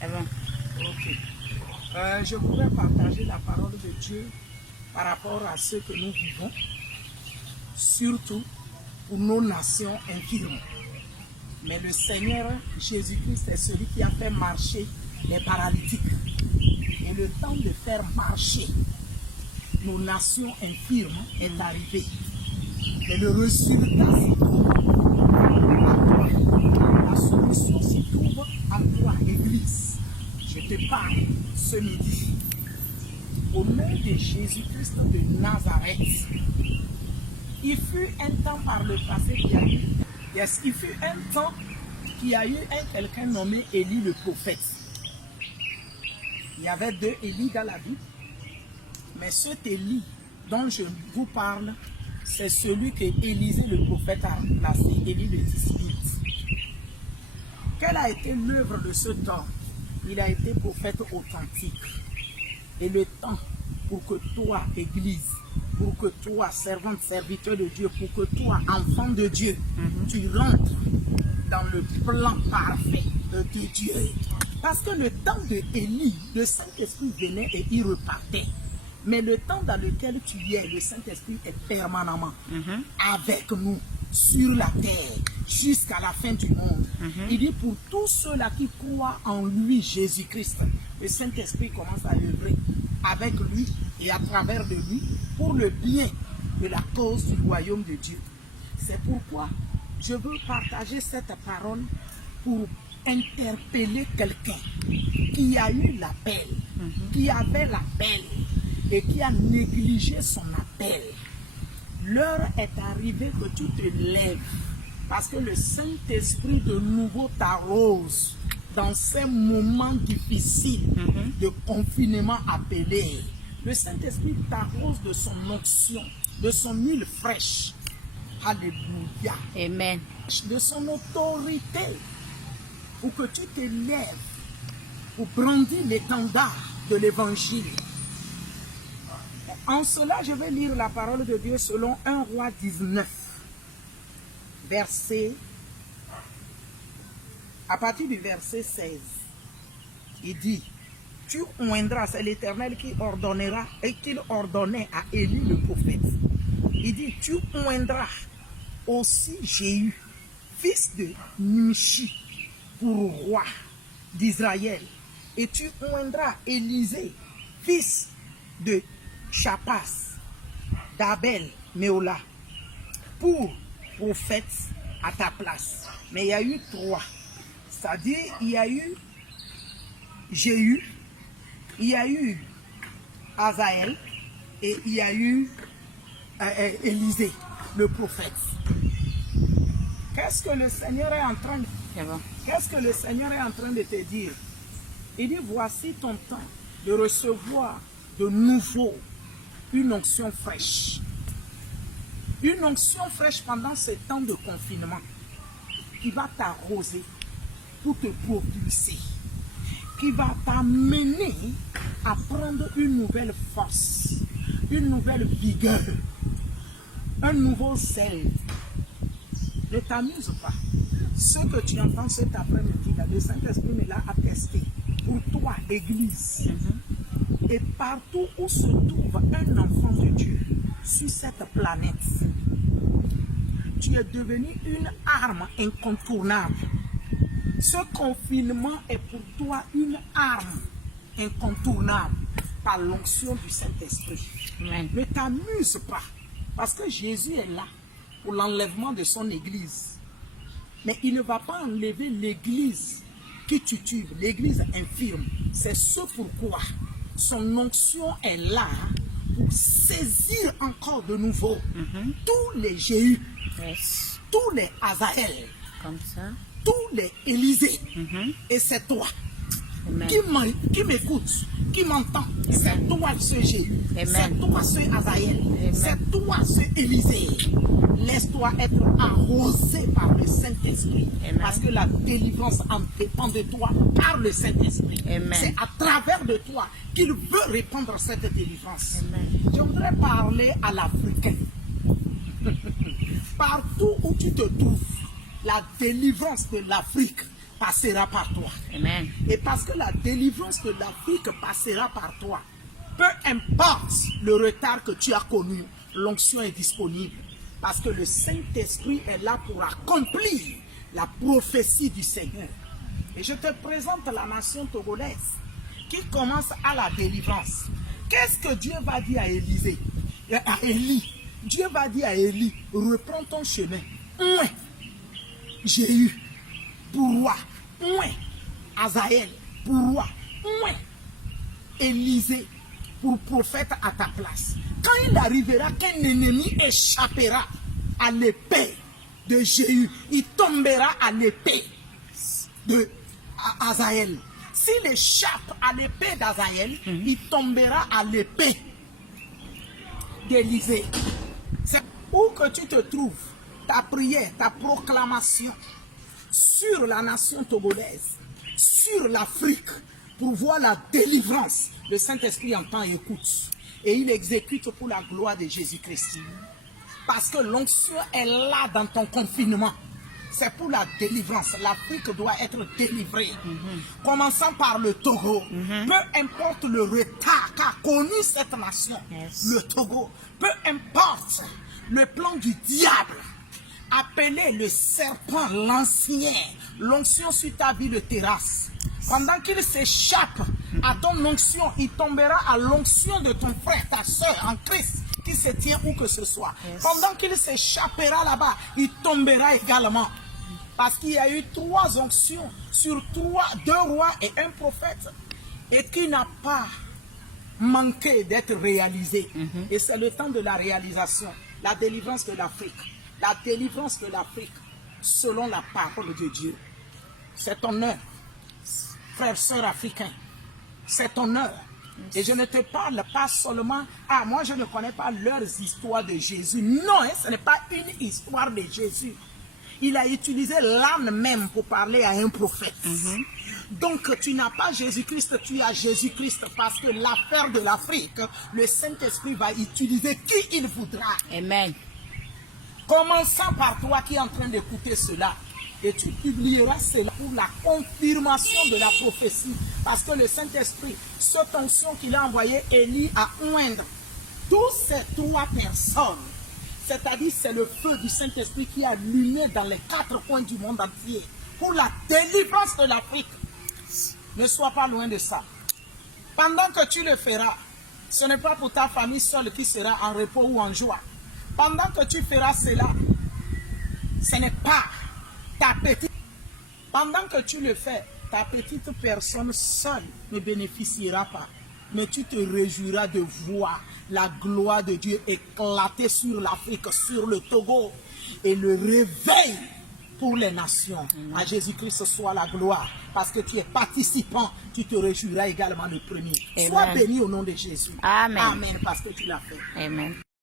C'est bon. Ok. Je voudrais partager la parole de Dieu par rapport à ce que nous vivons, surtout pour nos nations infirmes. Mais le Seigneur Jésus-Christ est celui qui a fait marcher les paralytiques. Et le temps de faire marcher nos nations infirmes est arrivé. Et le résultat s'y trouve en toi. La solution s'y trouve en toi, Église. Je te parle ce midi. Au nom de Jésus-Christ de Nazareth. Il fut un temps par le passé qu'il y a eu. Il fut un temps qu'il y a eu quelqu'un nommé Élie le prophète. Il y avait 2 Élie dans la Bible. Mais cet Élie dont je vous parle, c'est celui que Élisée le prophète a placé, Élie le Tisbite. Quelle a été l'œuvre de ce temps? Il a été prophète authentique. Et le temps pour que toi, Église, pour que toi, servante, serviteur de Dieu, pour que toi, enfant de Dieu, tu rentres dans le plan parfait de Dieu. Parce que le temps de Élie, le Saint-Esprit venait et il repartait. Mais le temps dans lequel tu es, le Saint-Esprit est permanemment avec nous sur la terre jusqu'à la fin du monde. Il dit pour tous ceux-là qui croient en lui, Jésus-Christ, le Saint-Esprit commence à œuvrer avec lui et à travers de lui pour le bien de la cause du royaume de Dieu. C'est pourquoi je veux partager cette parole pour interpeller quelqu'un qui a eu l'appel, qui avait l'appel et qui a négligé son appel. L'heure est arrivée que tu te lèves parce que le Saint-Esprit de nouveau t'arrose dans ces moments difficiles de confinement appelé. Le Saint-Esprit t'arrose de son onction, de son huile fraîche. Alléluia. Amen. De son autorité pour que tu te lèves pour brandir l'étendard de l'évangile. En cela, je vais lire la parole de Dieu selon 1 Roi 19, à partir du verset 16. Il dit, tu oindras, c'est l'Éternel qui ordonnera et qu'il ordonnait à Élie le prophète. Il dit, tu oindras aussi Jéhu, fils de Nimshi, pour roi d'Israël. Et tu oindras Élisée, fils de Chapas, d'Abel, Méola, pour prophète à ta place. Mais il y a eu 3. C'est-à-dire, il y a eu Jéhu, il y a eu Azaël et il y a eu Élisée, le prophète. Qu'est-ce que le Seigneur est en train de Qu'est-ce que le Seigneur est en train de te dire? Il dit, voici ton temps de recevoir de nouveau une onction fraîche. Une onction fraîche pendant ce temps de confinement qui va t'arroser pour te propulser, qui va t'amener à prendre une nouvelle force, une nouvelle vigueur, un nouveau zèle. Ne t'amuse pas. Ce que tu entends cet après-midi, le Saint-Esprit me l'a attesté pour toi, Église. Et partout où se trouve un enfant de Dieu sur cette planète, tu es devenu une arme incontournable. Ce confinement est pour toi une arme incontournable par l'onction du Saint-Esprit. Ne t'amuse pas, parce que Jésus est là pour l'enlèvement de son Église. Mais il ne va pas enlever l'Église qui titube, l'Église infirme. C'est ce pourquoi son onction est là pour saisir encore de nouveau tous les Jéhu, tous les Azaël, comme ça, tous les Élisée. Et c'est toi qui m'écoute, qui m'entend. C'est toi ce Jéhu, c'est toi ce Azaël, c'est toi ce Élisée. Laisse-toi être arrosé par le Saint-Esprit. Parce que la délivrance en dépend de toi par le Saint-Esprit. C'est à travers de toi qu'il veut répandre cette délivrance. Je voudrais parler à l'Africain. Partout où tu te trouves, la délivrance de l'Afrique passera par toi. Amen. Et parce que la délivrance de l'Afrique passera par toi, peu importe le retard que tu as connu, l'onction est disponible. Parce que le Saint-Esprit est là pour accomplir la prophétie du Seigneur. Et je te présente la nation togolaise qui commence à la délivrance. Qu'est-ce que Dieu va dire à Élisée, à Élie? Dieu va dire à Élie, reprends ton chemin. J'ai eu pour roi, Azaël pour roi, Élisée pour prophète à ta place. Quand il arrivera qu'un ennemi échappera à l'épée de Jéhu, il tombera à l'épée de Azaël. S'il échappe à l'épée d'Azaël, il tombera à l'épée d'Élisée. C'est où que tu te trouves, ta prière, ta proclamation sur la nation togolaise, sur l'Afrique, pour voir la délivrance. Le Saint-Esprit entend et écoute. Et il exécute pour la gloire de Jésus-Christ. Parce que l'onction est là dans ton confinement. C'est pour la délivrance. L'Afrique doit être délivrée. Commençant par le Togo. Peu importe le retard qu'a connu cette nation, le Togo. Peu importe le plan du diable. Appelé le serpent, l'ancien, l'onction sur ta vie de terrasse. Pendant qu'il s'échappe à ton onction, il tombera à l'onction de ton frère, ta soeur en Christ, qui se tient où que ce soit. Pendant qu'il s'échappera là-bas, il tombera également. Parce qu'il y a eu 3 onctions sur 2 rois et 1 prophète. Et qui n'a pas manqué d'être réalisé. Et c'est le temps de la réalisation. La délivrance de l'Afrique. La délivrance de l'Afrique selon la parole de Dieu. C'est ton heure, frères, sœurs africains. C'est ton heure. Et je ne te parle pas seulement, moi je ne connais pas leurs histoires de Jésus. Non, ce n'est pas une histoire de Jésus. Il a utilisé l'âne même pour parler à un prophète. Donc tu n'as pas Jésus-Christ, tu as Jésus-Christ. Parce que l'affaire de l'Afrique, le Saint-Esprit va utiliser qui il voudra. Amen. Commençant par toi qui es en train d'écouter cela. Et tu publieras cela pour la confirmation de la prophétie. Parce que le Saint-Esprit, cette onction qu'il a envoyé Élie à oindre toutes ces 3 personnes, c'est-à-dire c'est le feu du Saint-Esprit qui a allumé dans les 4 coins du monde entier pour la délivrance de l'Afrique. Ne sois pas loin de ça. Pendant que tu le feras, ce n'est pas pour ta famille seule qui sera en repos ou en joie. Pendant que tu feras cela, ce n'est pas ta petite. Pendant que tu le fais, ta petite personne seule ne bénéficiera pas. Mais tu te réjouiras de voir la gloire de Dieu éclater sur l'Afrique, sur le Togo. Et le réveil pour les nations. À Jésus-Christ soit la gloire. Parce que tu es participant, tu te réjouiras également le premier. Sois béni au nom de Jésus. Amen. Amen, parce que tu l'as fait. Amen.